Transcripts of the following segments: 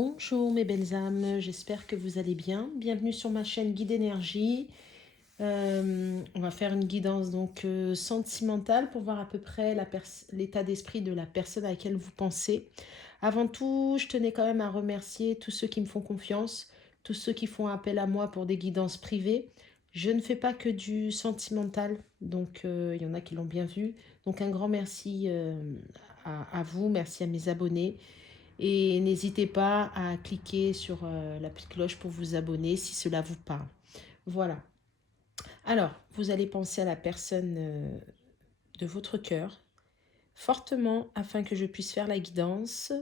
Bonjour mes belles âmes, j'espère que vous allez bien. Bienvenue sur ma chaîne Guide Énergie. On va faire une guidance sentimentale pour voir à peu près l'état d'esprit de la personne à laquelle vous pensez. Avant tout, je tenais quand même à remercier tous ceux qui me font confiance, tous ceux qui font appel à moi pour des guidances privées. Je ne fais pas que du sentimental, il y en a qui l'ont bien vu. Donc un grand merci à vous, merci à mes abonnés. Et n'hésitez pas à cliquer sur la petite cloche pour vous abonner si cela vous parle. Voilà. Alors, vous allez penser à la personne de votre cœur fortement afin que je puisse faire la guidance.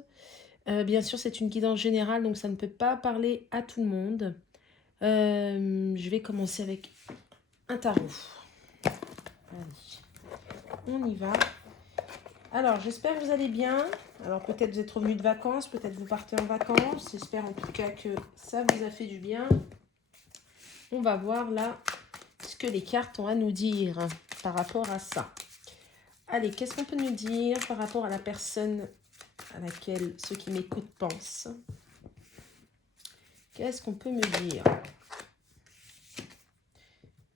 Bien sûr, c'est une guidance générale, donc ça ne peut pas parler à tout le monde. Je vais commencer avec un tarot. Allez, on y va. Alors, j'espère que vous allez bien. Alors, peut-être vous êtes revenu de vacances, peut-être vous partez en vacances. J'espère en tout cas que ça vous a fait du bien. On va voir là ce que les cartes ont à nous dire par rapport à ça. Allez, qu'est-ce qu'on peut nous dire par rapport à la personne à laquelle ceux qui m'écoutent pensent? Qu'est-ce qu'on peut me dire?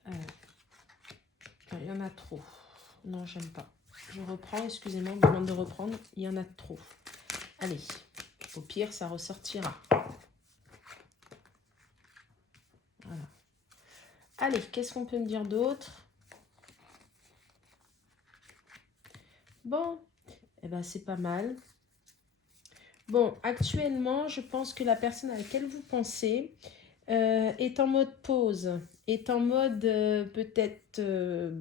Il y en a trop. Non, j'aime pas. Je reprends, excusez-moi, on me demande de reprendre. Il y en a trop. Allez, au pire, ça ressortira. Voilà. Allez, qu'est-ce qu'on peut me dire d'autre? Bon, eh ben c'est pas mal. Bon, actuellement, je pense que la personne à laquelle vous pensez est en mode pause, est en mode peut-être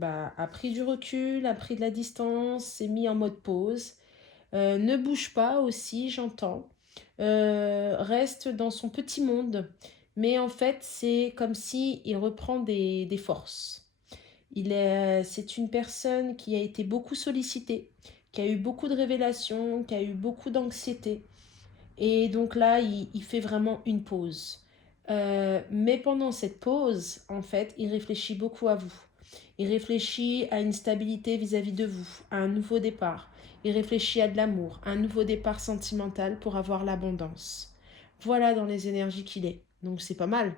a pris du recul, a pris de la distance, s'est mis en mode pause. Ne bouge pas aussi, j'entends. Reste dans son petit monde. Mais en fait, c'est comme si il reprend des forces. C'est une personne qui a été beaucoup sollicitée, qui a eu beaucoup de révélations, qui a eu beaucoup d'anxiété. Et donc là, il fait vraiment une pause. Mais pendant cette pause, en fait, il réfléchit beaucoup à vous. Il réfléchit à une stabilité vis-à-vis de vous, à un nouveau départ. Il réfléchit à de l'amour, à un nouveau départ sentimental pour avoir l'abondance. Voilà dans les énergies qu'il est. Donc c'est pas mal.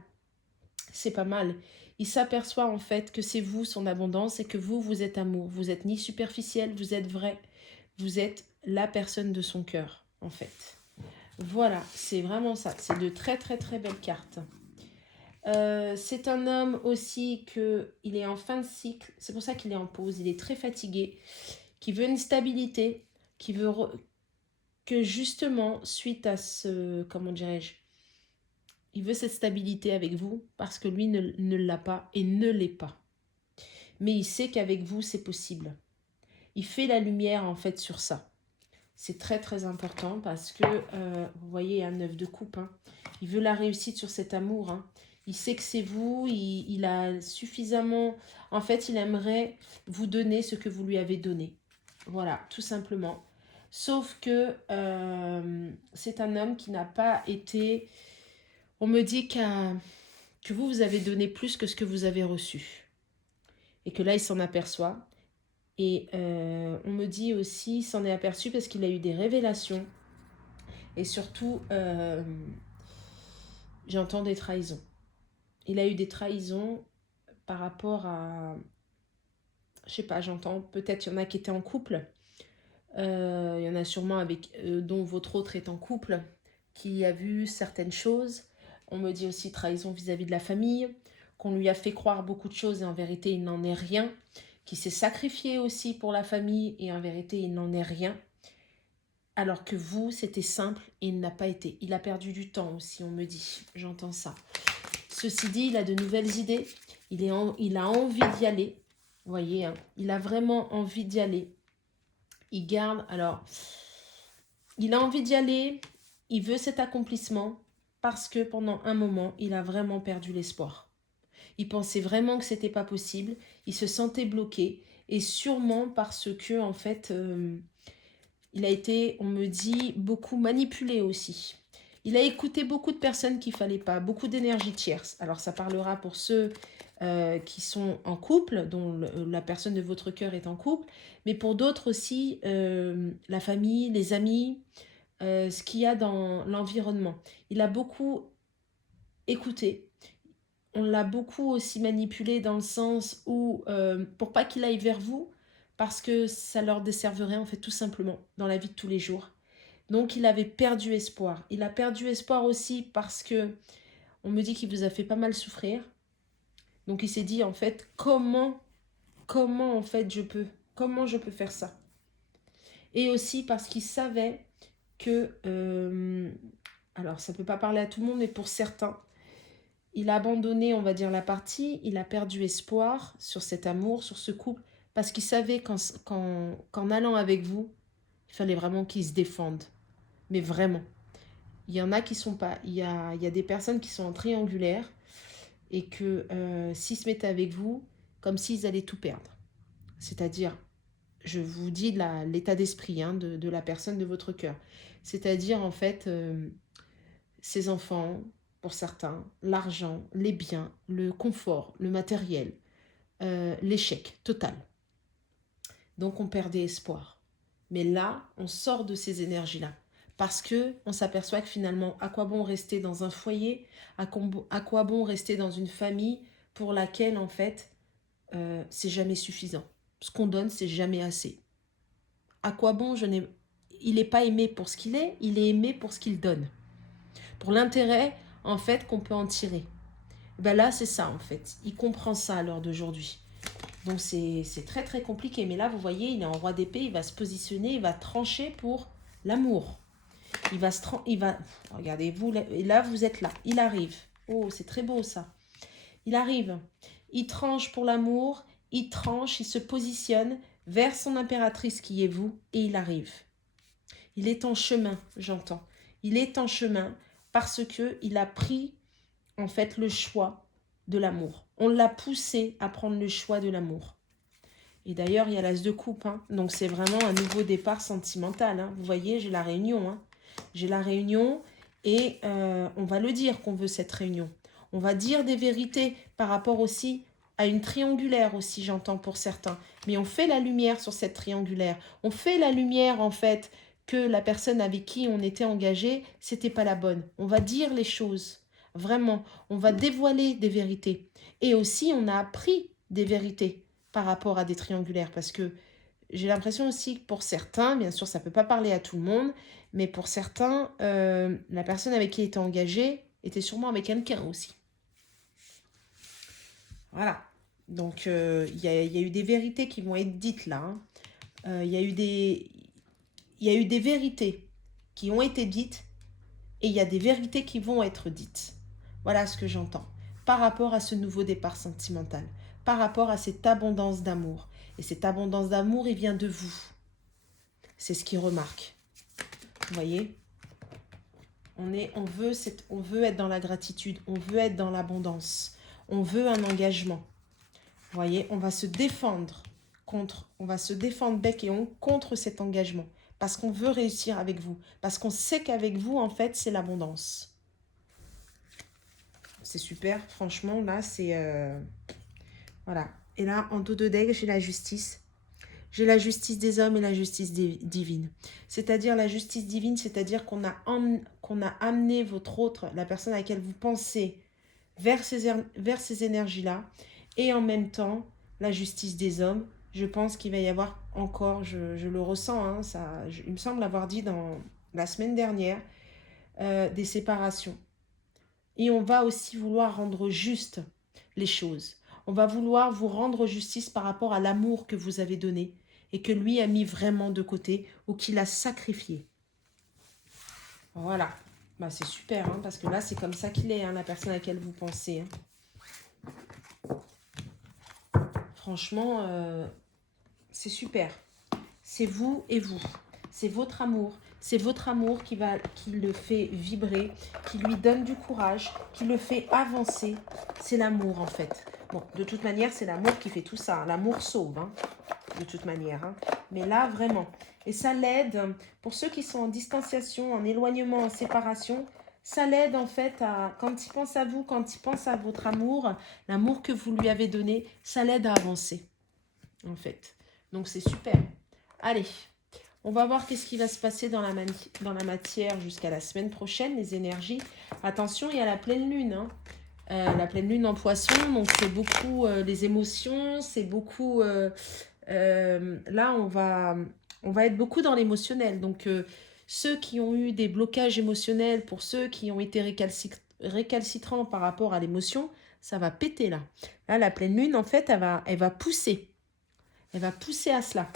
C'est pas mal. Il s'aperçoit en fait que c'est vous son abondance et que vous êtes amour. Vous êtes ni superficiel, vous êtes vrai. Vous êtes la personne de son cœur, en fait. Voilà, c'est vraiment ça. C'est de très très très belles cartes. C'est un homme aussi il est en fin de cycle. C'est pour ça qu'il est en pause. Il est très fatigué. Qui veut une stabilité. Qui veut que justement, suite à ce... Comment dirais-je? Il veut cette stabilité avec vous parce que lui ne l'a pas et ne l'est pas. Mais il sait qu'avec vous, c'est possible. Il fait la lumière en fait sur ça. C'est très très important parce que, vous voyez, un 9 de coupe. Hein. Il veut la réussite sur cet amour. Hein. Il sait que c'est vous. Il a suffisamment... En fait, il aimerait vous donner ce que vous lui avez donné. Voilà, tout simplement. Sauf que c'est un homme qui n'a pas été... On me dit que vous avez donné plus que ce que vous avez reçu. Et que là, il s'en aperçoit. Et on me dit aussi, il s'en est aperçu parce qu'il a eu des révélations. Et surtout, j'entends des trahisons. Il a eu des trahisons par rapport à... Je sais pas, j'entends. Peut-être il y en a qui étaient en couple. Il y en a sûrement dont votre autre est en couple, qui a vu certaines choses. On me dit aussi trahison vis-à-vis de la famille, qu'on lui a fait croire beaucoup de choses et en vérité il n'en est rien. Qui s'est sacrifié aussi pour la famille et en vérité il n'en est rien. Alors que vous, c'était simple et il n'a pas été. Il a perdu du temps aussi, on me dit. J'entends ça. Ceci dit, il a de nouvelles idées. Il a envie d'y aller. Vous voyez, hein, il a vraiment envie d'y aller. Il garde... Alors, il a envie d'y aller. Il veut cet accomplissement parce que pendant un moment, il a vraiment perdu l'espoir. Il pensait vraiment que c'était pas possible. Il se sentait bloqué. Et sûrement parce que, en fait... il a été, on me dit, beaucoup manipulé aussi. Il a écouté beaucoup de personnes qu'il ne fallait pas, beaucoup d'énergie tierce. Alors ça parlera pour ceux qui sont en couple, dont la personne de votre cœur est en couple, mais pour d'autres aussi, la famille, les amis, ce qu'il y a dans l'environnement. Il a beaucoup écouté. On l'a beaucoup aussi manipulé dans le sens où, pour pas qu'il aille vers vous, parce que ça leur desserverait en fait tout simplement dans la vie de tous les jours. Donc il avait perdu espoir. Il a perdu espoir aussi parce que on me dit qu'il vous a fait pas mal souffrir. Donc il s'est dit en fait comment en fait comment je peux faire ça. Et aussi parce qu'il savait que, alors ça peut pas parler à tout le monde, mais pour certains, il a abandonné, on va dire, la partie, il a perdu espoir sur cet amour, sur ce couple, parce qu'il savait qu'en allant avec vous, il fallait vraiment qu'il se défende. Mais vraiment. Il y en a qui sont pas. Il y a des personnes qui sont en triangulaire et que s'ils se mettaient avec vous, comme s'ils allaient tout perdre. C'est-à-dire, je vous dis l'état d'esprit hein, de la personne de votre cœur. C'est-à-dire, en fait, ses enfants, pour certains, l'argent, les biens, le confort, le matériel, l'échec total. Donc, on perdait espoir. Mais là, on sort de ces énergies-là. Parce qu'on s'aperçoit que finalement, à quoi bon rester dans un foyer, à quoi bon rester dans une famille pour laquelle, en fait, c'est jamais suffisant. Ce qu'on donne, c'est jamais assez. À quoi bon il n'est pas aimé pour ce qu'il est, il est aimé pour ce qu'il donne. Pour l'intérêt, en fait, qu'on peut en tirer. Ben là, c'est ça, en fait. Il comprend ça à l'heure d'aujourd'hui. Donc, c'est très, très compliqué. Mais là, vous voyez, il est en roi d'épée, il va se positionner, il va trancher pour l'amour. Regardez, là, vous êtes là. Il arrive. Oh, c'est très beau, ça. Il arrive. Il tranche pour l'amour, il tranche, il se positionne vers son impératrice qui est vous, et il arrive. Il est en chemin, j'entends. Il est en chemin parce qu'il a pris, en fait, le choix de l'amour. On l'a poussé à prendre le choix de l'amour. Et d'ailleurs, il y a l'as de coupe. Hein. Donc, c'est vraiment un nouveau départ sentimental. Hein. Vous voyez, j'ai la réunion. Hein. J'ai la réunion et on va le dire qu'on veut cette réunion. On va dire des vérités par rapport aussi à une triangulaire aussi, j'entends pour certains. Mais on fait la lumière sur cette triangulaire. On fait la lumière, en fait, que la personne avec qui on était engagé, c'était pas la bonne. On va dire les choses. Vraiment, on va dévoiler des vérités. Et aussi, on a appris des vérités par rapport à des triangulaires. Parce que j'ai l'impression aussi que pour certains, bien sûr, ça ne peut pas parler à tout le monde, mais pour certains, la personne avec qui il était engagé était sûrement avec quelqu'un aussi. Voilà. Donc, il y a eu des vérités qui vont être dites là. Hein. Il y a eu des vérités qui ont été dites et il y a des vérités qui vont être dites. Voilà ce que j'entends. Par rapport à ce nouveau départ sentimental. Par rapport à cette abondance d'amour. Et cette abondance d'amour, il vient de vous. C'est ce qu'il remarque. Vous voyez ? On veut être dans la gratitude. On veut être dans l'abondance. On veut un engagement. Vous voyez ? On va se défendre bec et ongles contre cet engagement. Parce qu'on veut réussir avec vous. Parce qu'on sait qu'avec vous, en fait, c'est l'abondance. C'est super. Franchement, là, c'est... Voilà. Et là, en dos de deg, j'ai la justice. J'ai la justice des hommes et la justice divine. C'est-à-dire la justice divine, c'est-à-dire qu'on a amené votre autre, la personne à laquelle vous pensez, vers ces énergies-là. Et en même temps, la justice des hommes. Je pense qu'il va y avoir encore, je le ressens, hein, il me semble l'avoir dit dans la semaine dernière, des séparations. Et on va aussi vouloir rendre juste les choses. On va vouloir vous rendre justice par rapport à l'amour que vous avez donné et que lui a mis vraiment de côté ou qu'il a sacrifié. Voilà. Bah, c'est super, hein, parce que là, c'est comme ça qu'il est, hein, la personne à laquelle vous pensez. Hein. Franchement, c'est super. C'est vous et vous. C'est votre amour. C'est votre amour qui le fait vibrer, qui lui donne du courage, qui le fait avancer. C'est l'amour, en fait. Bon, de toute manière, c'est l'amour qui fait tout ça. L'amour sauve, hein, de toute manière. Hein. Mais là, vraiment. Et ça l'aide, pour ceux qui sont en distanciation, en éloignement, en séparation, ça l'aide, en fait, quand il pense à vous, quand il pense à votre amour, l'amour que vous lui avez donné, ça l'aide à avancer, en fait. Donc, c'est super. Allez, On va voir qu'est-ce qui va se passer dans la matière jusqu'à la semaine prochaine, les énergies. Attention, il y a la pleine lune, hein. La pleine lune en poisson, donc c'est beaucoup les émotions, c'est beaucoup... là, on va être beaucoup dans l'émotionnel. Donc, ceux qui ont eu des blocages émotionnels, pour ceux qui ont été récalcitrants par rapport à l'émotion, ça va péter là. Là, la pleine lune, en fait, elle va pousser. Elle va pousser à cela,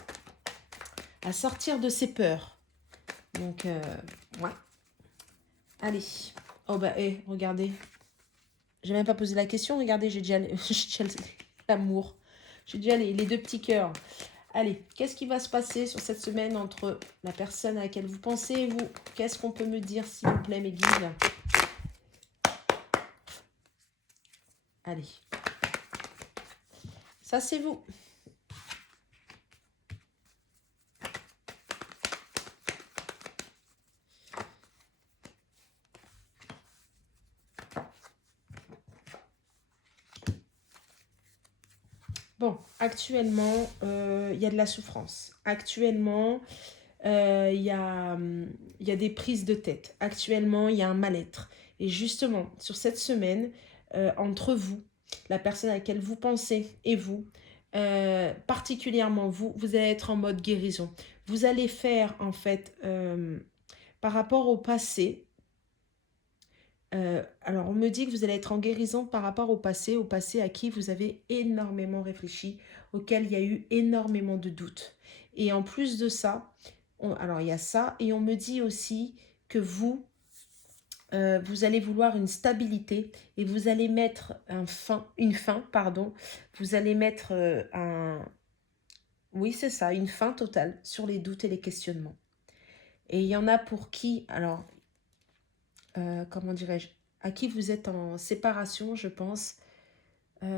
à sortir de ses peurs. Donc, ouais. Allez. Oh bah, regardez. J'ai même pas posé la question. Regardez, j'ai déjà l'amour. J'ai déjà les deux petits cœurs. Allez, qu'est-ce qui va se passer sur cette semaine entre la personne à laquelle vous pensez et vous? Qu'est-ce qu'on peut me dire, s'il vous plaît, mes guides? Allez. Ça, c'est vous. Bon, actuellement, il y a de la souffrance. Actuellement, il y a des prises de tête. Actuellement, il y a un mal-être. Et justement, sur cette semaine, entre vous, la personne à laquelle vous pensez et vous, particulièrement vous, vous allez être en mode guérison. Vous allez faire, en fait, par rapport au passé, alors, on me dit que vous allez être en guérison par rapport au passé à qui vous avez énormément réfléchi, auquel il y a eu énormément de doutes. Et en plus de ça, alors il y a ça, et on me dit aussi que vous, vous allez vouloir une stabilité et vous allez mettre une fin, pardon, vous allez mettre oui c'est ça, une fin totale sur les doutes et les questionnements. Et il y en a pour qui, alors comment dirais-je, à qui vous êtes en séparation, je pense, vous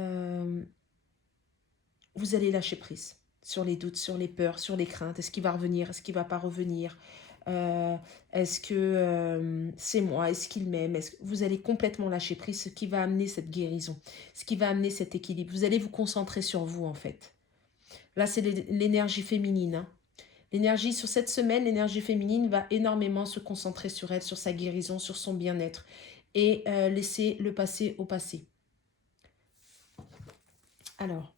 allez lâcher prise sur les doutes, sur les peurs, sur les craintes. Est-ce qu'il va revenir? Est-ce qu'il ne va pas revenir? Est-ce que c'est moi? Est-ce qu'il m'aime? Vous allez complètement lâcher prise, ce qui va amener cette guérison, ce qui va amener cet équilibre. Vous allez vous concentrer sur vous, en fait. Là, c'est l'énergie féminine, hein. L'énergie sur cette semaine, l'énergie féminine va énormément se concentrer sur elle, sur sa guérison, sur son bien-être et laisser le passé au passé. Alors,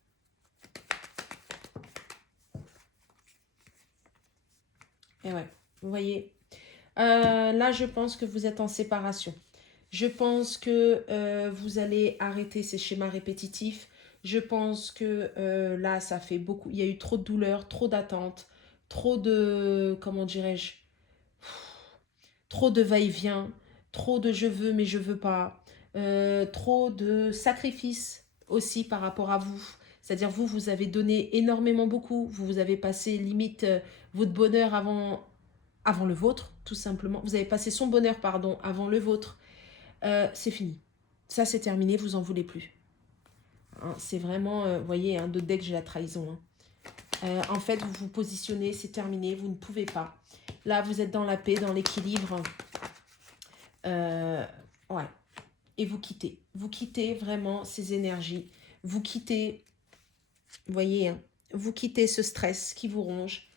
et ouais, vous voyez, là je pense que vous êtes en séparation. Je pense que vous allez arrêter ces schémas répétitifs. Je pense que là ça fait beaucoup, il y a eu trop de douleur, trop d'attentes, trop de, comment dirais-je, trop de va-et-vient, trop de je veux mais je veux pas, trop de sacrifices aussi par rapport à vous. C'est-à-dire vous, vous avez donné énormément beaucoup, vous avez passé limite votre bonheur avant le vôtre, tout simplement. Vous avez passé son bonheur, pardon, avant le vôtre. C'est fini. Ça, c'est terminé, vous en voulez plus. Hein, c'est vraiment, vous voyez, hein, de deck, j'ai la trahison. Hein. En fait, vous vous positionnez, c'est terminé, vous ne pouvez pas. Là, vous êtes dans la paix, dans l'équilibre. Ouais. Et vous quittez. Vous quittez vraiment ces énergies. Vous quittez, vous voyez, hein, vous quittez ce stress qui vous ronge.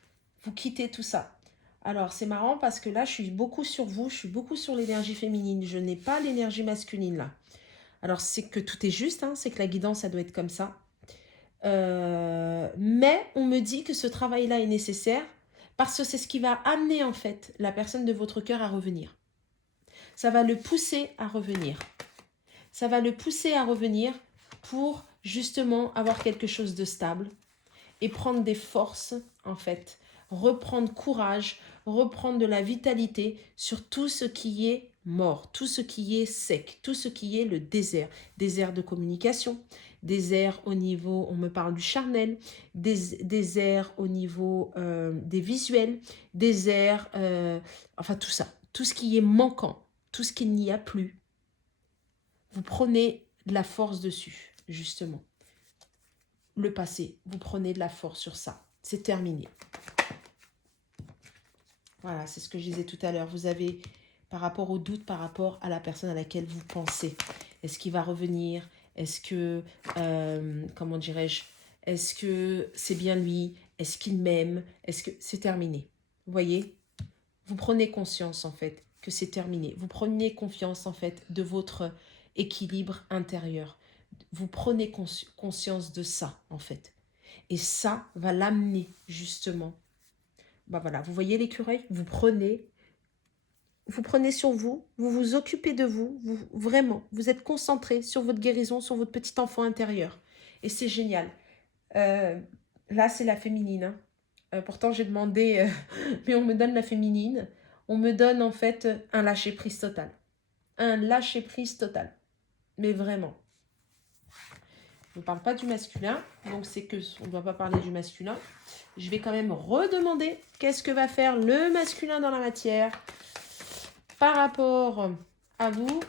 Vous quittez tout ça. Alors, c'est marrant parce que là, je suis beaucoup sur vous. Je suis beaucoup sur l'énergie féminine. Je n'ai pas l'énergie masculine, là. Alors, c'est que tout est juste. Hein, c'est que la guidance, ça doit être comme ça. Mais on me dit que ce travail-là est nécessaire parce que c'est ce qui va amener, en fait, la personne de votre cœur à revenir. Ça va le pousser à revenir. Ça va le pousser à revenir pour justement avoir quelque chose de stable et prendre des forces, en fait, reprendre courage, reprendre de la vitalité sur tout ce qui est mort, tout ce qui est sec, tout ce qui est le désert. Désert de communication, désert au niveau, on me parle du charnel, désert au niveau des visuels, désert, enfin tout ça, tout ce qui est manquant, tout ce qu'il n'y a plus. Vous prenez de la force dessus, justement. Le passé, vous prenez de la force sur ça. C'est terminé. Voilà, c'est ce que je disais tout à l'heure. Vous avez, par rapport au doute, par rapport à la personne à laquelle vous pensez. Est-ce qu'il va revenir? Est-ce que, comment dirais-je? Est-ce que c'est bien lui? Est-ce qu'il m'aime? Est-ce que c'est terminé? Vous voyez? Vous prenez conscience, en fait, que c'est terminé. Vous prenez confiance, en fait, de votre équilibre intérieur. Vous prenez conscience de ça, en fait. Et ça va l'amener, justement. Bah voilà, vous voyez l'écureuil? Vous prenez sur vous, vous vous occupez de vous, vraiment, vous êtes concentré sur votre guérison, sur votre petit enfant intérieur. Et c'est génial. Là, c'est la féminine. Hein. Pourtant, j'ai demandé, mais on me donne la féminine. On me donne en fait un lâcher-prise total. Un lâcher-prise total. Mais vraiment. Je ne parle pas du masculin, donc c'est que on ne doit pas parler du masculin. Je vais quand même redemander qu'est-ce que va faire le masculin dans la matière par rapport à vous.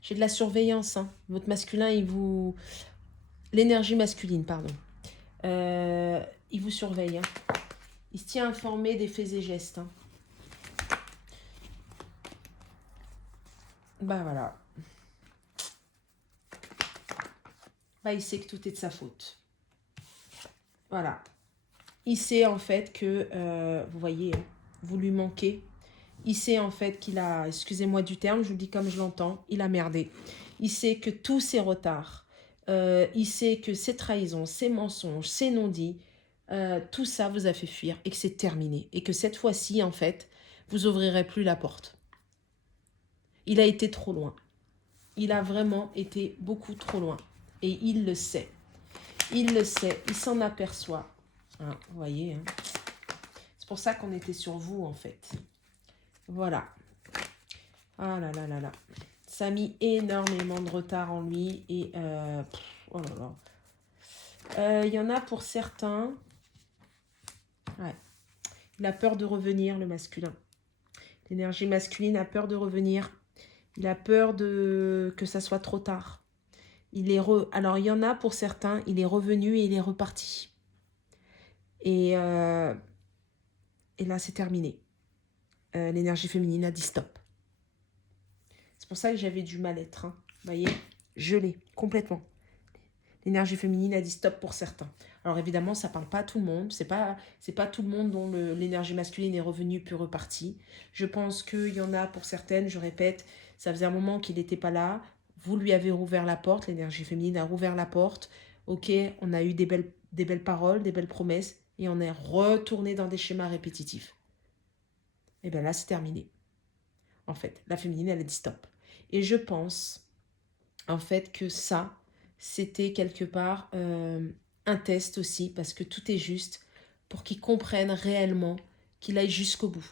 J'ai de la surveillance. Hein. Votre masculin, il vous... L'énergie masculine, pardon. Il vous surveille. Hein. Il se tient informé des faits et gestes. Hein. Bah voilà. Bah il sait que tout est de sa faute. Voilà. Il sait en fait que, vous voyez, vous lui manquez. Il sait en fait qu'il a, excusez-moi du terme, je vous le dis comme je l'entends, il a merdé. Il sait que tous ses retards, il sait que ses trahisons, ses mensonges, ses non-dits, tout ça vous a fait fuir et que c'est terminé. Et que cette fois-ci, en fait, vous ouvrirez plus la porte. Il a été trop loin. Il a vraiment été beaucoup trop loin. Et il le sait. Il le sait, il s'en aperçoit. Hein, vous voyez, hein. C'est pour ça qu'on était sur vous, en fait. Voilà. Ah là là là là. Ça a mis énormément de retard en lui. Et, oh là là. Il y en a pour certains. Ouais. Il a peur de revenir, le masculin. L'énergie masculine a peur de revenir. Il a peur que ça soit trop tard. Alors, il y en a pour certains, il est revenu et il est reparti. Et là, c'est terminé. L'énergie féminine a dit stop. C'est pour ça que j'avais du mal-être. Hein. Vous voyez, je l'ai complètement. L'énergie féminine a dit stop pour certains. Alors évidemment, ça ne parle pas à tout le monde. C'est pas tout le monde dont l'énergie masculine est revenue puis repartie. Je pense qu'il y en a pour certaines, je répète, ça faisait un moment qu'il n'était pas là. Vous lui avez rouvert la porte, l'énergie féminine a rouvert la porte. Ok, on a eu des belles paroles, des belles promesses, et on est retourné dans des schémas répétitifs. Et bien là, c'est terminé. En fait, la féminine, elle a dit stop. Et je pense, en fait, que ça, c'était quelque part un test aussi, parce que tout est juste pour qu'ils comprennent réellement qu'il aille jusqu'au bout.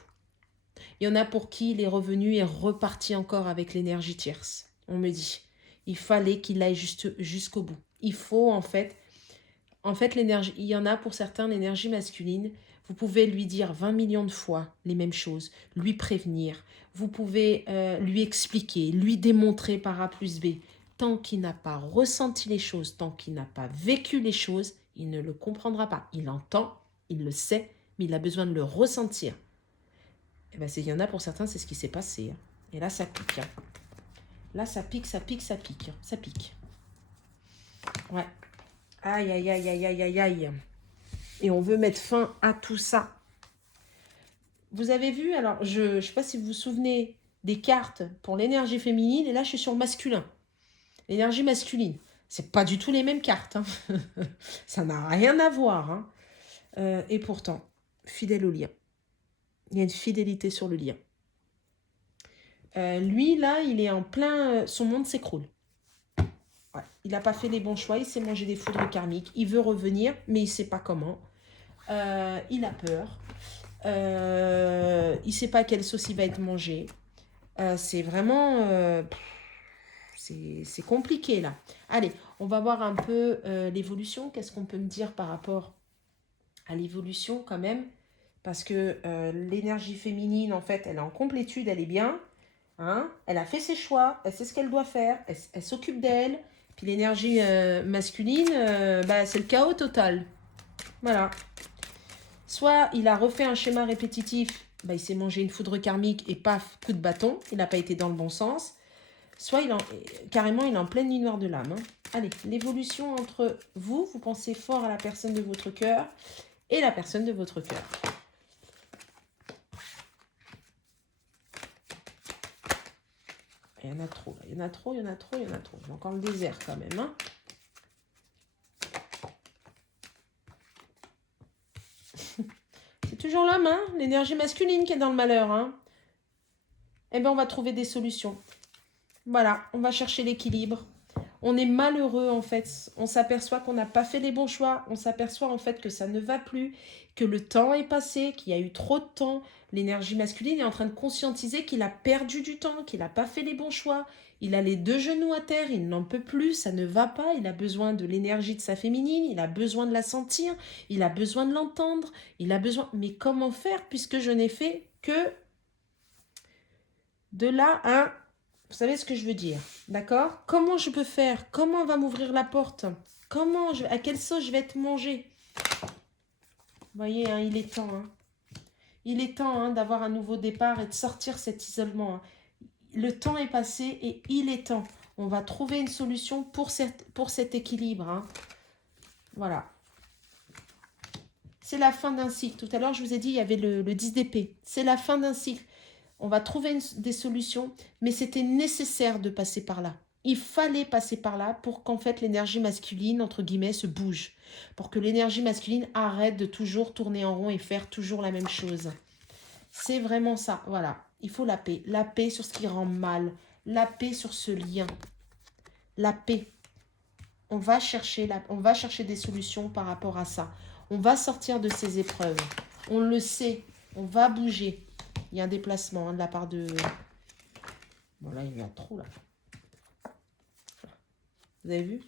Il y en a pour qui il est revenu et reparti encore avec l'énergie tierce. On me dit, il fallait qu'il aille jusqu'au bout. Il faut en fait l'énergie, il y en a pour certains, l'énergie masculine, vous pouvez lui dire 20 millions de fois les mêmes choses, lui prévenir, vous pouvez lui expliquer, lui démontrer par A plus B. Tant qu'il n'a pas ressenti les choses, tant qu'il n'a pas vécu les choses, il ne le comprendra pas. Il entend, il le sait, mais il a besoin de le ressentir. Et bien, il y en a pour certains, c'est ce qui s'est passé. Hein. Et là, ça pique. Hein. Là, ça pique, ça pique, ça pique. Ça pique. Ouais. Aïe, aïe, aïe, aïe, aïe, aïe, aïe. Et on veut mettre fin à tout ça. Vous avez vu, alors, je ne sais pas si vous vous souvenez des cartes pour l'énergie féminine, et là, je suis sur le masculin. L'énergie masculine. C'est pas du tout les mêmes cartes. Hein. Ça n'a rien à voir. Hein. Et pourtant, fidèle au lien. Il y a une fidélité sur le lien. Lui, là, il est en plein... son monde s'écroule. Ouais. Il n'a pas fait les bons choix, il s'est mangé des foudres karmiques. Il veut revenir, mais il ne sait pas comment. Il a peur. Il ne sait pas quelle sauce il va être mangé. C'est vraiment... c'est compliqué, là. Allez, on va voir un peu l'évolution. Qu'est-ce qu'on peut me dire par rapport à l'évolution, quand même? Parce que l'énergie féminine, en fait, elle est en complétude, elle est bien. Hein, elle a fait ses choix, elle sait ce qu'elle doit faire, elle s'occupe d'elle. Puis l'énergie masculine, c'est le chaos total. Voilà. Soit il a refait un schéma répétitif, il s'est mangé une foudre karmique et paf, coup de bâton, il n'a pas été dans le bon sens. Soit carrément il est en pleine nuit noire de l'âme. Hein. Allez, l'évolution entre vous, vous pensez fort à la personne de votre cœur et la personne de votre cœur. Il y en a trop, il y en a trop, il y en a trop, il y en a trop. J'ai encore le désert quand même, hein. C'est toujours l'homme, hein, l'énergie masculine qui est dans le malheur, hein. Eh bien, on va trouver des solutions. Voilà, on va chercher l'équilibre. On est malheureux en fait, on s'aperçoit qu'on n'a pas fait les bons choix, on s'aperçoit en fait que ça ne va plus, que le temps est passé, qu'il y a eu trop de temps. L'énergie masculine est en train de conscientiser qu'il a perdu du temps, qu'il n'a pas fait les bons choix. Il a les deux genoux à terre, il n'en peut plus, ça ne va pas, il a besoin de l'énergie de sa féminine, il a besoin de la sentir, il a besoin de l'entendre, il a besoin... Mais comment faire puisque je n'ai fait que de là à... Vous savez ce que je veux dire, d'accord? Comment je peux faire? Comment on va m'ouvrir la porte? À quelle sauce je vais être mangée? Vous voyez, hein, il est temps. Hein. Il est temps hein, d'avoir un nouveau départ et de sortir cet isolement. Hein. Le temps est passé et il est temps. On va trouver une solution pour cet équilibre. Hein. Voilà. C'est la fin d'un cycle. Tout à l'heure, je vous ai dit, il y avait le 10 d'épée. C'est la fin d'un cycle. On va trouver des solutions, mais c'était nécessaire de passer par là. Il fallait passer par là pour qu'en fait l'énergie masculine, entre guillemets, se bouge. Pour que l'énergie masculine arrête de toujours tourner en rond et faire toujours la même chose. C'est vraiment ça, voilà. Il faut la paix. La paix sur ce qui rend mal. La paix sur ce lien. La paix. On va chercher des solutions par rapport à ça. On va sortir de ces épreuves. On le sait. On va bouger. Il y a un déplacement hein, de la part de... Bon, là, il y en a trop, là. Vous avez vu?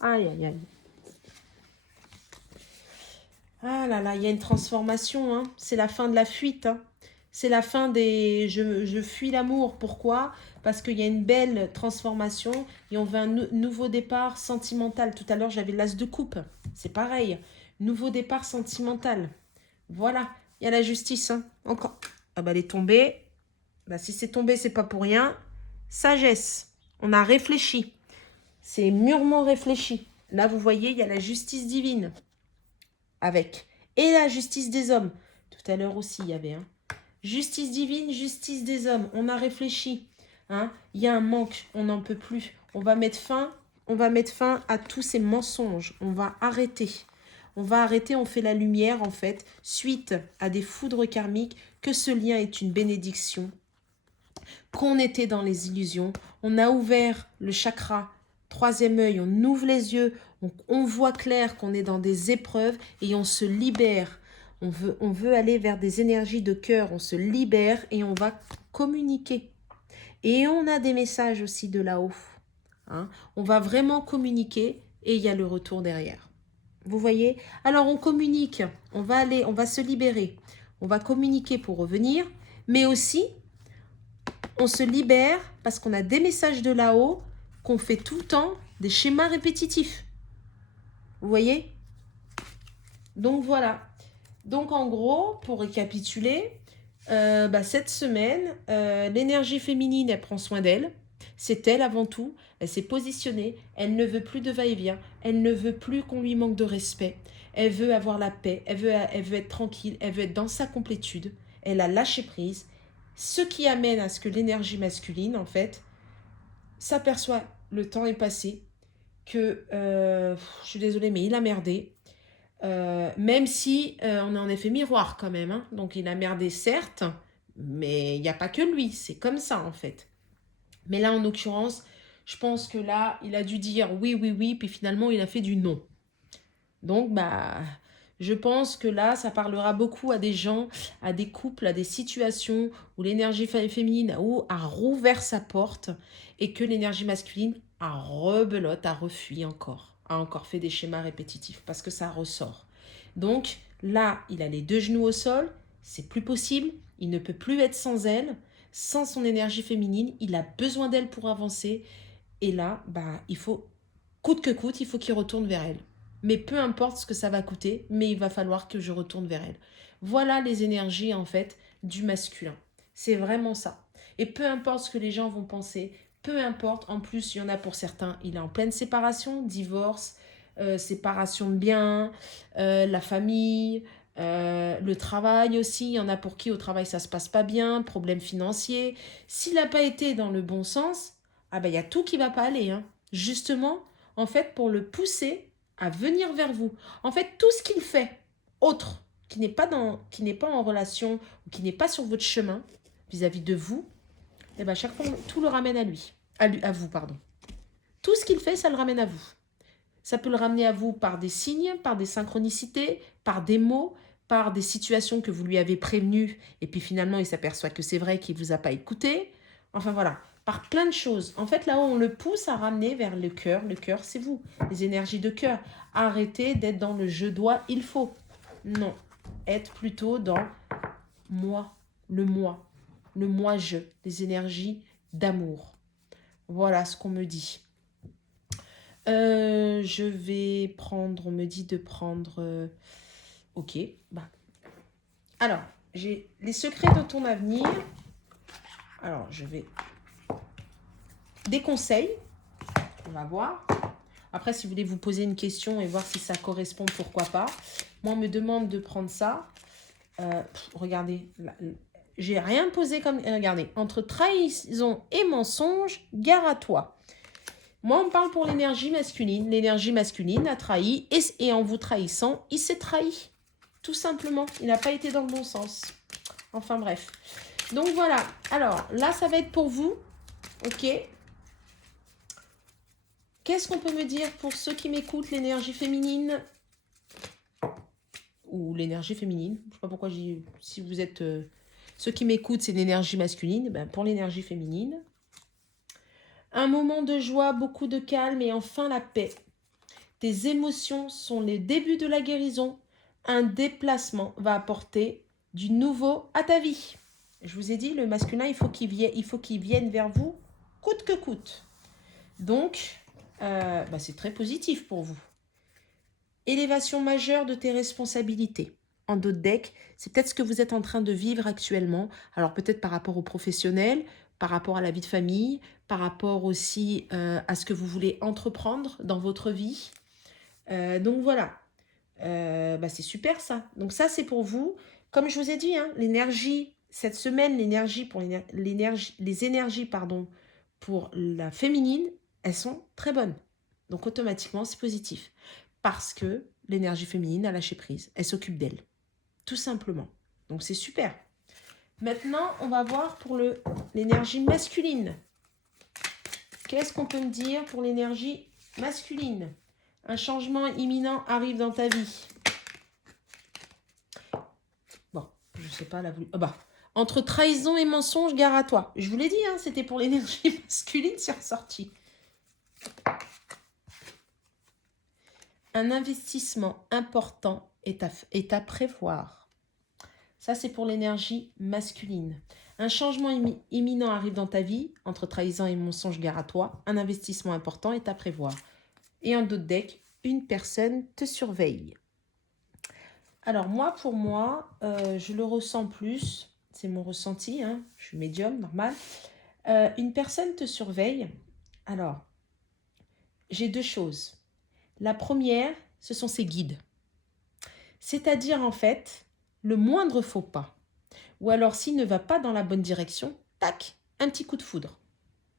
Aïe, aïe, aïe. Ah là là, il y a une transformation. Hein. C'est la fin de la fuite. Hein. C'est la fin des... Je fuis l'amour. Pourquoi? Parce qu'il y a une belle transformation et on veut un nouveau départ sentimental. Tout à l'heure, j'avais l'as de coupe. C'est pareil. Nouveau départ sentimental. Voilà. Il y a la justice. Hein. Encore. Ah bah, elle est tombée. Bah, si c'est tombé, c'est pas pour rien. Sagesse. On a réfléchi. C'est mûrement réfléchi. Là, vous voyez, il y a la justice divine. Avec. Et la justice des hommes. Tout à l'heure aussi, il y avait. Hein. Justice divine, justice des hommes. On a réfléchi. Hein. Il y a un manque. On n'en peut plus. On va mettre fin à tous ces mensonges. On va arrêter. On va arrêter, on fait la lumière, en fait, suite à des foudres karmiques, que ce lien est une bénédiction, qu'on était dans les illusions. On a ouvert le chakra, troisième œil, on ouvre les yeux, on voit clair qu'on est dans des épreuves et on se libère. On veut aller vers des énergies de cœur, on se libère et on va communiquer. Et on a des messages aussi de là-haut. Hein. On va vraiment communiquer et il y a le retour derrière. Vous voyez? Alors on communique, on va se libérer. On va communiquer pour revenir, mais aussi on se libère parce qu'on a des messages de là-haut qu'on fait tout le temps, des schémas répétitifs. Vous voyez? Donc voilà. Donc en gros, pour récapituler, cette semaine, l'énergie féminine, elle prend soin d'elle. C'est elle avant tout. Elle s'est positionnée. Elle ne veut plus de va-et-vient. Elle ne veut plus qu'on lui manque de respect. Elle veut avoir la paix. Elle veut être tranquille. Elle veut être dans sa complétude. Elle a lâché prise. Ce qui amène à ce que l'énergie masculine, en fait, s'aperçoit, le temps est passé, que, je suis désolée, mais il a merdé. Même si on est en effet miroir quand même. Hein. Donc il a merdé certes, mais il n'y a pas que lui. C'est comme ça, en fait. Mais là, en l'occurrence, je pense que là, il a dû dire oui, oui, oui, puis finalement, il a fait du non. Donc, je pense que là, ça parlera beaucoup à des gens, à des couples, à des situations où l'énergie féminine a rouvert sa porte et que l'énergie masculine a rebelote, a refui encore, a encore fait des schémas répétitifs parce que ça ressort. Donc là, il a les deux genoux au sol, c'est plus possible, il ne peut plus être sans elle, sans son énergie féminine, il a besoin d'elle pour avancer et là, il faut, coûte que coûte, il faut qu'il retourne vers elle. Mais peu importe ce que ça va coûter, mais il va falloir que je retourne vers elle. Voilà les énergies, en fait, du masculin. C'est vraiment ça. Et peu importe ce que les gens vont penser, peu importe. En plus, il y en a pour certains, il est en pleine séparation, divorce, séparation de biens, la famille, le travail aussi. Il y en a pour qui au travail ça se passe pas bien, problème financier. S'il n'a pas été dans le bon sens, ah ben il y a tout qui va pas aller, hein. Justement, en fait, pour le pousser à venir vers vous. En fait, tout ce qu'il fait autre, qui n'est pas en relation ou qui n'est pas sur votre chemin vis-à-vis de vous, et ben chaque fois tout le ramène à lui, à vous, pardon. Tout ce qu'il fait, ça le ramène à vous. Ça peut le ramener à vous par des signes, par des synchronicités, par des mots, par des situations que vous lui avez prévenues et puis finalement il s'aperçoit que c'est vrai qu'il ne vous a pas écouté. Enfin voilà, par plein de choses. En fait, là où on le pousse à ramener vers le cœur c'est vous, les énergies de cœur. Arrêtez d'être dans le je dois, il faut. Non, être plutôt dans moi, le moi-je, les énergies d'amour. Voilà ce qu'on me dit. Je vais prendre, on me dit de prendre... ok, bah. Alors, j'ai les secrets de ton avenir. Alors, je vais... Des conseils, on va voir. Après, si vous voulez vous poser une question et voir si ça correspond, pourquoi pas. Moi, on me demande de prendre ça. Regardez, j'ai rien posé comme... regardez, entre trahison et mensonge, gare à toi. Moi, on me parle pour l'énergie masculine. L'énergie masculine a trahi et en vous trahissant, il s'est trahi. Tout simplement, il n'a pas été dans le bon sens. Enfin bref. Donc voilà. Alors là, ça va être pour vous. Ok. Qu'est-ce qu'on peut me dire pour ceux qui m'écoutent, l'énergie féminine ou l'énergie féminine? Je ne sais pas pourquoi j'ai... Si vous êtes... ceux qui m'écoutent, c'est l'énergie masculine. Ben, pour l'énergie féminine. Un moment de joie, beaucoup de calme et enfin la paix. Tes émotions sont les débuts de la guérison. Un déplacement va apporter du nouveau à ta vie. Je vous ai dit, le masculin, il faut qu'il vienne vers vous coûte que coûte. Donc, c'est très positif pour vous. Élévation majeure de tes responsabilités. En dos de deck, c'est peut-être ce que vous êtes en train de vivre actuellement. Alors peut-être par rapport aux professionnels, par rapport à la vie de famille, par rapport aussi à ce que vous voulez entreprendre dans votre vie. Donc voilà, c'est super ça. Donc ça c'est pour vous. Comme je vous ai dit, hein, l'énergie, cette semaine, les énergies pour la féminine, elles sont très bonnes. Donc automatiquement c'est positif. Parce que l'énergie féminine a lâché prise. Elle s'occupe d'elle. Tout simplement. Donc c'est super. Maintenant, on va voir pour l'énergie masculine. Qu'est-ce qu'on peut me dire pour l'énergie masculine? Un changement imminent arrive dans ta vie. Bon, je sais pas, la entre trahison et mensonge, gare à toi. Je vous l'ai dit, hein, c'était pour l'énergie masculine, c'est ressorti. Un investissement important est à prévoir. Ça, c'est pour l'énergie masculine. Un changement imminent arrive dans ta vie, entre trahison et mensonge, gare à toi. Un investissement important est à prévoir. Et en dos de deck, une personne te surveille. Alors moi, pour moi, je le ressens plus. C'est mon ressenti, hein, je suis médium, normal. Une personne te surveille. Alors, j'ai deux choses. La première, ce sont ses guides. C'est-à-dire, en fait, le moindre faux pas. Ou alors, s'il ne va pas dans la bonne direction, tac, un petit coup de foudre.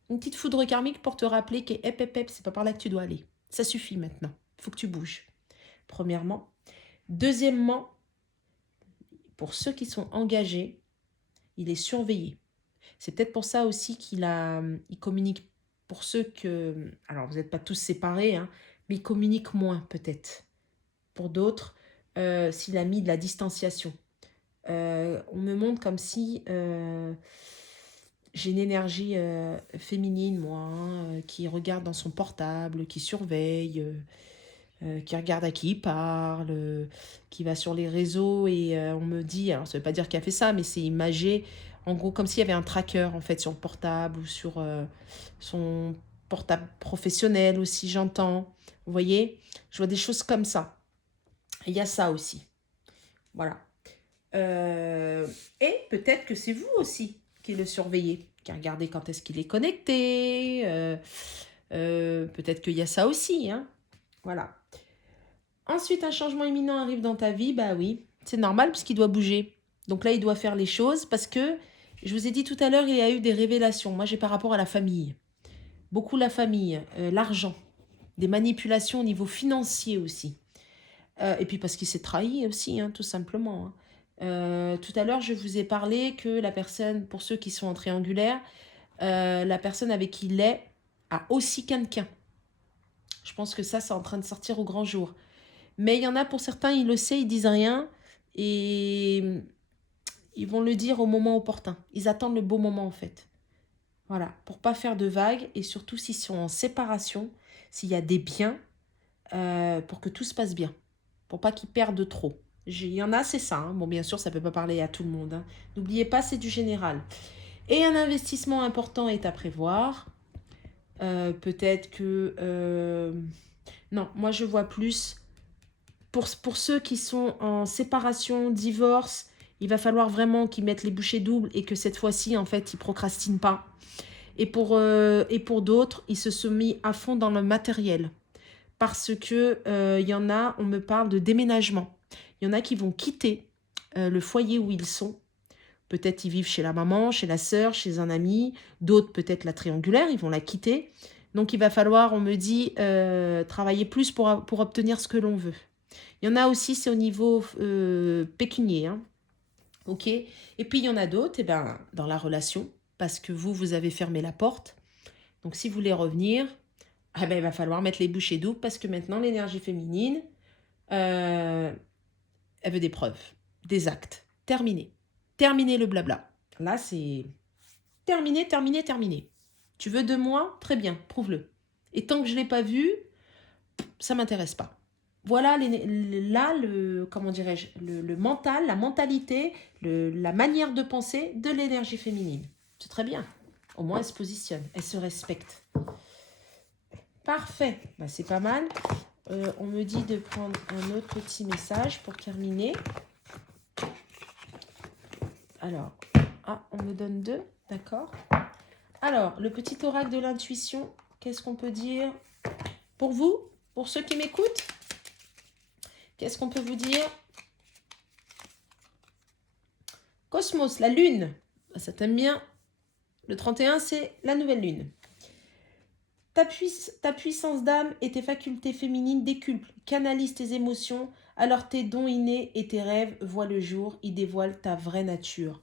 Une petite foudre karmique pour te rappeler que, c'est pas par là que tu dois aller. Ça suffit maintenant. Il faut que tu bouges. Premièrement. Deuxièmement, pour ceux qui sont engagés, il est surveillé. C'est peut-être pour ça aussi qu'il communique pour ceux que... Alors, vous n'êtes pas tous séparés, hein, mais il communique moins peut-être. Pour d'autres, s'il a mis de la distanciation. On me montre comme si j'ai une énergie féminine, moi, hein, qui regarde dans son portable, qui surveille, qui regarde à qui il parle, qui va sur les réseaux et on me dit, alors ça veut pas dire qu'il a fait ça, mais c'est imagé, en gros comme s'il y avait un tracker en fait sur le portable ou sur son portable professionnel aussi, j'entends. Vous voyez, je vois des choses comme ça. Il y a ça aussi. Voilà. Et peut-être que c'est vous aussi qui le surveillez. Regardez quand est-ce qu'il est connecté. Peut-être qu'il y a ça aussi. Hein. Voilà. Ensuite, un changement imminent arrive dans ta vie. Bah oui, c'est normal puisqu'il doit bouger. Donc là, il doit faire les choses parce que, je vous ai dit tout à l'heure, il y a eu des révélations. Moi, j'ai par rapport à la famille. Beaucoup la famille, l'argent, des manipulations au niveau financier aussi. Et puis parce qu'il s'est trahi aussi, hein, tout simplement. Hein. Tout à l'heure, je vous ai parlé que la personne, pour ceux qui sont en triangulaire, la personne avec qui il est a aussi quelqu'un. Je pense que ça, c'est en train de sortir au grand jour. Mais il y en a pour certains, ils le savent, ils disent rien et ils vont le dire au moment opportun. Ils attendent le beau moment en fait. Voilà, pour pas faire de vagues et surtout s'ils sont en séparation, s'il y a des biens, pour que tout se passe bien, pour pas qu'ils perdent trop. Il y en a, c'est ça. Hein. Bon, bien sûr, ça peut pas parler à tout le monde. Hein. N'oubliez pas, c'est du général. Et un investissement important est à prévoir. Peut-être que... Non, moi je vois plus... Pour ceux qui sont en séparation, divorce, il va falloir vraiment qu'ils mettent les bouchées doubles et que cette fois-ci, en fait, ils procrastinent pas. Et pour d'autres, ils se sont mis à fond dans le matériel. Parce que il y en a, on me parle de déménagement. Il y en a qui vont quitter le foyer où ils sont. Peut-être ils vivent chez la maman, chez la sœur, chez un ami. D'autres, peut-être la triangulaire, ils vont la quitter. Donc, il va falloir, on me dit, travailler plus pour obtenir ce que l'on veut. Il y en a aussi, c'est au niveau pécunier. Hein. OK. Et puis, il y en a d'autres, eh ben, dans la relation, parce que vous avez fermé la porte. Donc, si vous voulez revenir, eh ben, il va falloir mettre les bouchées doubles parce que maintenant, l'énergie féminine, elle veut des preuves, des actes. Terminé. Terminé le blabla. Là, c'est terminé, terminé, terminé. Tu veux de moi? Très bien, prouve-le. Et tant que je ne l'ai pas vu, ça ne m'intéresse pas. Voilà là, comment dirais-je, le mental, la mentalité, la manière de penser de l'énergie féminine. C'est très bien. Au moins, elle se positionne, elle se respecte. Parfait. Bah, c'est pas mal. On me dit de prendre un autre petit message pour terminer. Alors, on me donne 2, d'accord. Alors, le petit oracle de l'intuition, qu'est-ce qu'on peut dire pour vous, pour ceux qui m'écoutent? Qu'est-ce qu'on peut vous dire? Cosmos, la lune. Ça t'aime bien. Le 31, c'est la nouvelle lune. Ta puissance d'âme et tes facultés féminines décuplent, canalisent tes émotions, alors tes dons innés et tes rêves voient le jour, ils dévoilent ta vraie nature.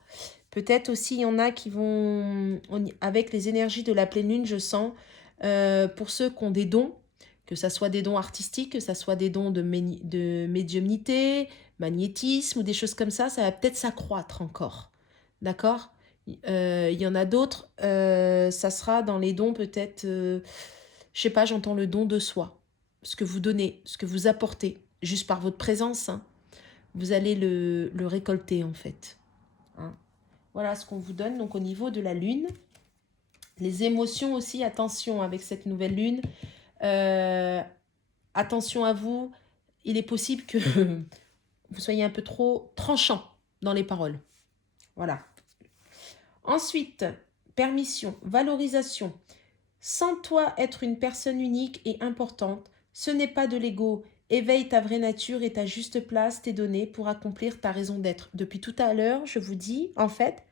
Peut-être aussi, il y en a qui vont, avec les énergies de la pleine lune, je sens, pour ceux qui ont des dons, que ça soit des dons artistiques, que ça soit des dons de médiumnité, magnétisme ou des choses comme ça va peut-être s'accroître encore. D'accord ? Il y en a d'autres, ça sera dans les dons peut-être, je sais pas, j'entends le don de soi. Ce que vous donnez, ce que vous apportez, juste par votre présence, hein, vous allez le récolter en fait. Hein. Voilà ce qu'on vous donne. Donc au niveau de la lune, les émotions aussi, attention avec cette nouvelle lune. Attention à vous, il est possible que vous soyez un peu trop tranchant dans les paroles. Voilà. Ensuite, permission, valorisation. Sens-toi être une personne unique et importante. Ce n'est pas de l'ego. Éveille ta vraie nature et ta juste place t'est donnée pour accomplir ta raison d'être. Depuis tout à l'heure, je vous dis, en fait,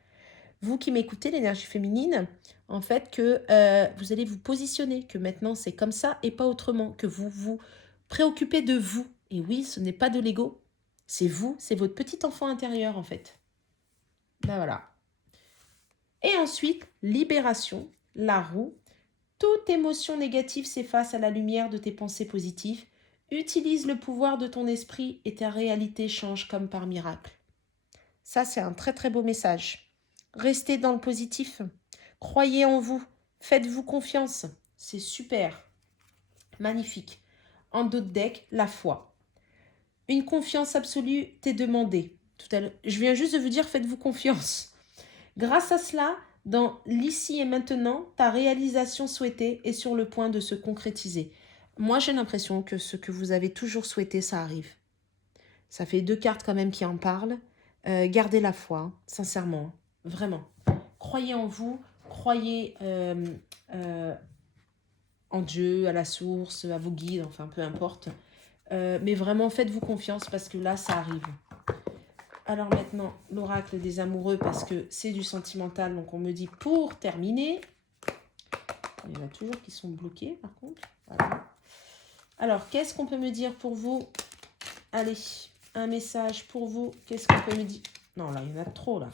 vous qui m'écoutez, l'énergie féminine, en fait, que vous allez vous positionner, que maintenant c'est comme ça et pas autrement, que vous vous préoccupez de vous. Et oui, ce n'est pas de l'ego, c'est vous, c'est votre petit enfant intérieur en fait. Ben voilà. Et ensuite, libération, la roue. Toute émotion négative s'efface à la lumière de tes pensées positives. Utilise le pouvoir de ton esprit et ta réalité change comme par miracle. Ça, c'est un très très beau message. Restez dans le positif. Croyez en vous. Faites-vous confiance. C'est super. Magnifique. En dos de deck, la foi. Une confiance absolue t'est demandée. Je viens juste de vous dire faites-vous confiance. Grâce à cela, dans l'ici et maintenant, ta réalisation souhaitée est sur le point de se concrétiser. Moi, j'ai l'impression que ce que vous avez toujours souhaité, ça arrive. Ça fait 2 cartes quand même qui en parlent. Gardez la foi, sincèrement, vraiment. Croyez en vous, croyez en Dieu, à la source, à vos guides, enfin peu importe. Mais vraiment, faites-vous confiance parce que là, ça arrive. Alors maintenant, l'oracle des amoureux, parce que c'est du sentimental, donc on me dit pour terminer. Il y en a toujours qui sont bloqués, par contre. Voilà. Alors, qu'est-ce qu'on peut me dire pour vous? Allez, un message pour vous. Qu'est-ce qu'on peut me dire? Non, là, il y en a trop, là.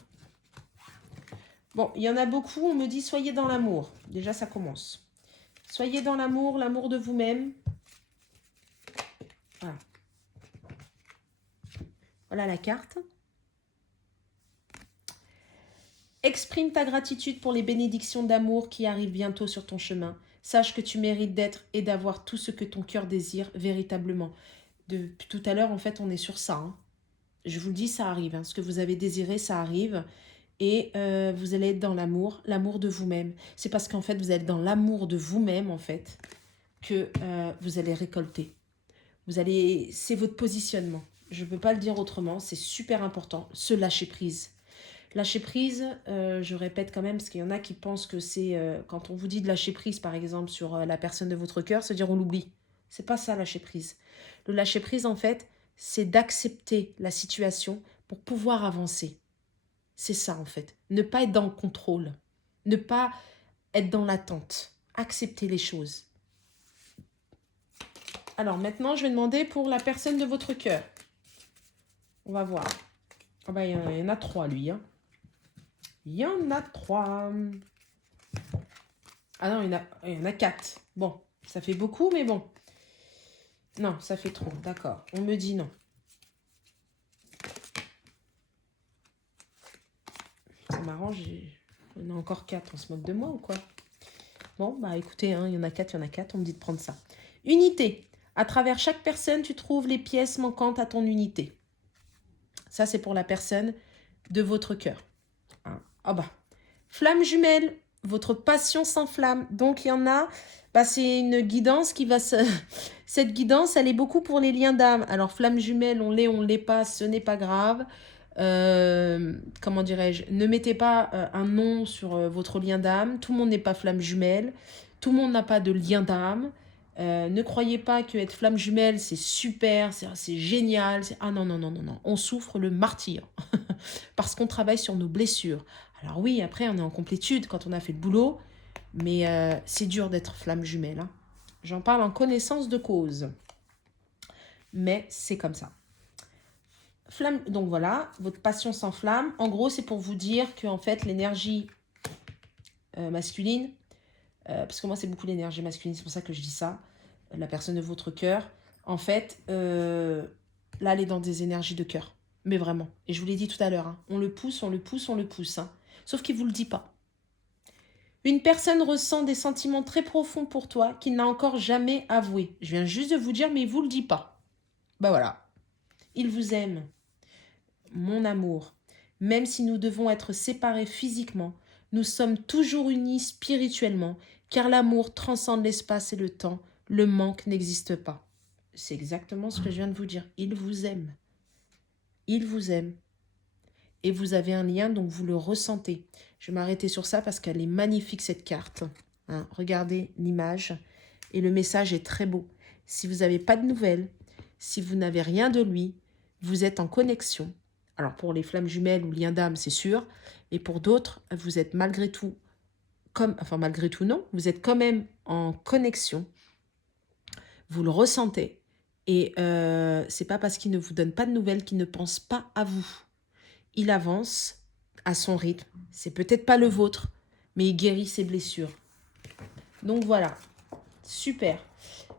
Bon, il y en a beaucoup. On me dit, soyez dans l'amour. Déjà, ça commence. Soyez dans l'amour, l'amour de vous-même. Voilà. Voilà la carte. Exprime ta gratitude pour les bénédictions d'amour qui arrivent bientôt sur ton chemin. Sache que tu mérites d'être et d'avoir tout ce que ton cœur désire véritablement. Depuis tout à l'heure, en fait, on est sur ça. Hein. Je vous le dis, ça arrive. Hein. Ce que vous avez désiré, ça arrive. Et vous allez être dans l'amour, l'amour de vous-même. C'est parce qu'en fait, vous êtes dans l'amour de vous-même, en fait, que vous allez récolter. C'est votre positionnement. Je ne peux pas le dire autrement. C'est super important. Se lâcher prise. Lâcher prise, je répète quand même, parce qu'il y en a qui pensent que c'est... quand on vous dit de lâcher prise, par exemple, sur la personne de votre cœur, se dire on l'oublie. C'est pas ça, lâcher prise. Le lâcher prise, en fait, c'est d'accepter la situation pour pouvoir avancer. C'est ça, en fait. Ne pas être dans le contrôle. Ne pas être dans l'attente. Accepter les choses. Alors, maintenant, je vais demander pour la personne de votre cœur. On va voir. Ah bah, il y en a 3, lui, hein. Il y en a 3. Ah non, il y en a 4. Bon, ça fait beaucoup, mais bon. Non, ça fait trop, d'accord. On me dit non. Ça m'arrange, il y en a encore 4. On se moque de moi ou quoi? Bon, bah écoutez, hein, il y en a 4, il y en a 4. On me dit de prendre ça. Unité. À travers chaque personne, tu trouves les pièces manquantes à ton unité. Ça, c'est pour la personne de votre cœur. Hein. Ah bah. Flamme jumelle, votre passion s'enflamme. Donc, il y en a, bah, c'est une guidance qui va se... Cette guidance, elle est beaucoup pour les liens d'âme. Alors, flamme jumelle, on l'est pas, ce n'est pas grave. Comment dirais-je? Ne mettez pas un nom sur votre lien d'âme. Tout le monde n'est pas flamme jumelle. Tout le monde n'a pas de lien d'âme. Ne croyez pas que être flamme jumelle, c'est super, c'est génial. Ah non, non, non, non, non. On souffre le martyre. Parce qu'on travaille sur nos blessures. Alors oui, après, on est en complétude quand on a fait le boulot. Mais c'est dur d'être flamme jumelle. Hein. J'en parle en connaissance de cause. Mais c'est comme ça. Flamme, donc voilà, votre passion s'enflamme. En gros, c'est pour vous dire que en fait, l'énergie masculine, parce que moi, c'est beaucoup l'énergie masculine, c'est pour ça que je dis ça, la personne de votre cœur, en fait, là, elle est dans des énergies de cœur. Mais vraiment. Et je vous l'ai dit tout à l'heure, hein, on le pousse, on le pousse, on le pousse. Hein. Sauf qu'il ne vous le dit pas. Une personne ressent des sentiments très profonds pour toi qu'il n'a encore jamais avoué. Je viens juste de vous dire, mais il ne vous le dit pas. Ben voilà. Il vous aime. Mon amour. Même si nous devons être séparés physiquement, nous sommes toujours unis spirituellement, car l'amour transcende l'espace et le temps. Le manque n'existe pas. C'est exactement ce que je viens de vous dire. Il vous aime. Il vous aime. Et vous avez un lien, donc vous le ressentez. Je vais m'arrêter sur ça parce qu'elle est magnifique, cette carte. Hein, regardez l'image. Et le message est très beau. Si vous n'avez pas de nouvelles, si vous n'avez rien de lui, vous êtes en connexion. Alors pour les flammes jumelles ou liens d'âme, c'est sûr. Et pour d'autres, vous êtes malgré tout, malgré tout non, vous êtes quand même en connexion. Vous le ressentez. Et c'est pas parce qu'il ne vous donne pas de nouvelles qu'il ne pense pas à vous. Il avance à son rythme. C'est peut-être pas le vôtre, mais il guérit ses blessures. Donc voilà, super.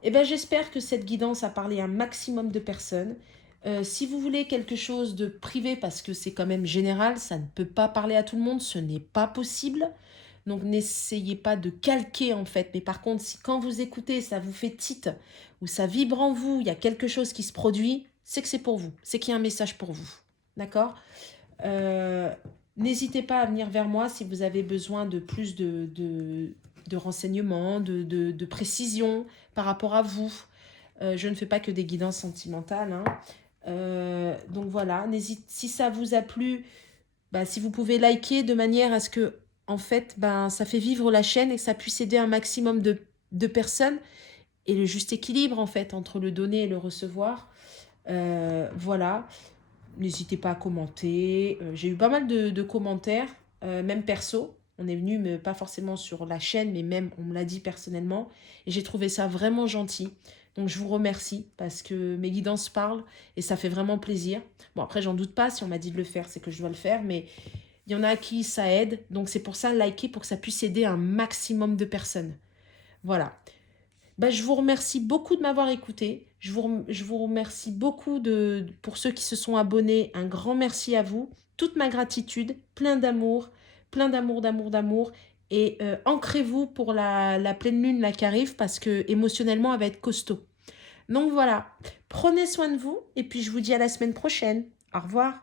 Eh bien, j'espère que cette guidance a parlé à un maximum de personnes. Si vous voulez quelque chose de privé, parce que c'est quand même général, ça ne peut pas parler à tout le monde, ce n'est pas possible. Donc n'essayez pas de calquer en fait. Mais par contre, si quand vous écoutez, ça vous fait titre ou ça vibre en vous, il y a quelque chose qui se produit, c'est que c'est pour vous. C'est qu'il y a un message pour vous. D'accord ? N'hésitez pas à venir vers moi si vous avez besoin de plus de renseignements, de précision par rapport à vous. Je ne fais pas que des guidances sentimentales. Donc voilà, si ça vous a plu, bah, si vous pouvez liker de manière à ce que en fait, ben, ça fait vivre la chaîne et que ça puisse aider un maximum de personnes et le juste équilibre, en fait, entre le donner et le recevoir. Voilà. N'hésitez pas à commenter. J'ai eu pas mal de commentaires, même perso. On est venu, mais pas forcément sur la chaîne, mais même on me l'a dit personnellement. Et j'ai trouvé ça vraiment gentil. Donc je vous remercie parce que mes guidances parlent et ça fait vraiment plaisir. Bon, après, j'en doute pas. Si on m'a dit de le faire, c'est que je dois le faire. Mais il y en a à qui ça aide. Donc c'est pour ça, liker pour que ça puisse aider un maximum de personnes. Voilà. Ben, je vous remercie beaucoup de m'avoir écouté. Je vous remercie beaucoup pour ceux qui se sont abonnés. Un grand merci à vous. Toute ma gratitude, plein d'amour, d'amour, d'amour. Et ancrez-vous pour la pleine lune là, qui arrive parce que émotionnellement, elle va être costaud. Donc voilà, prenez soin de vous et puis je vous dis à la semaine prochaine. Au revoir.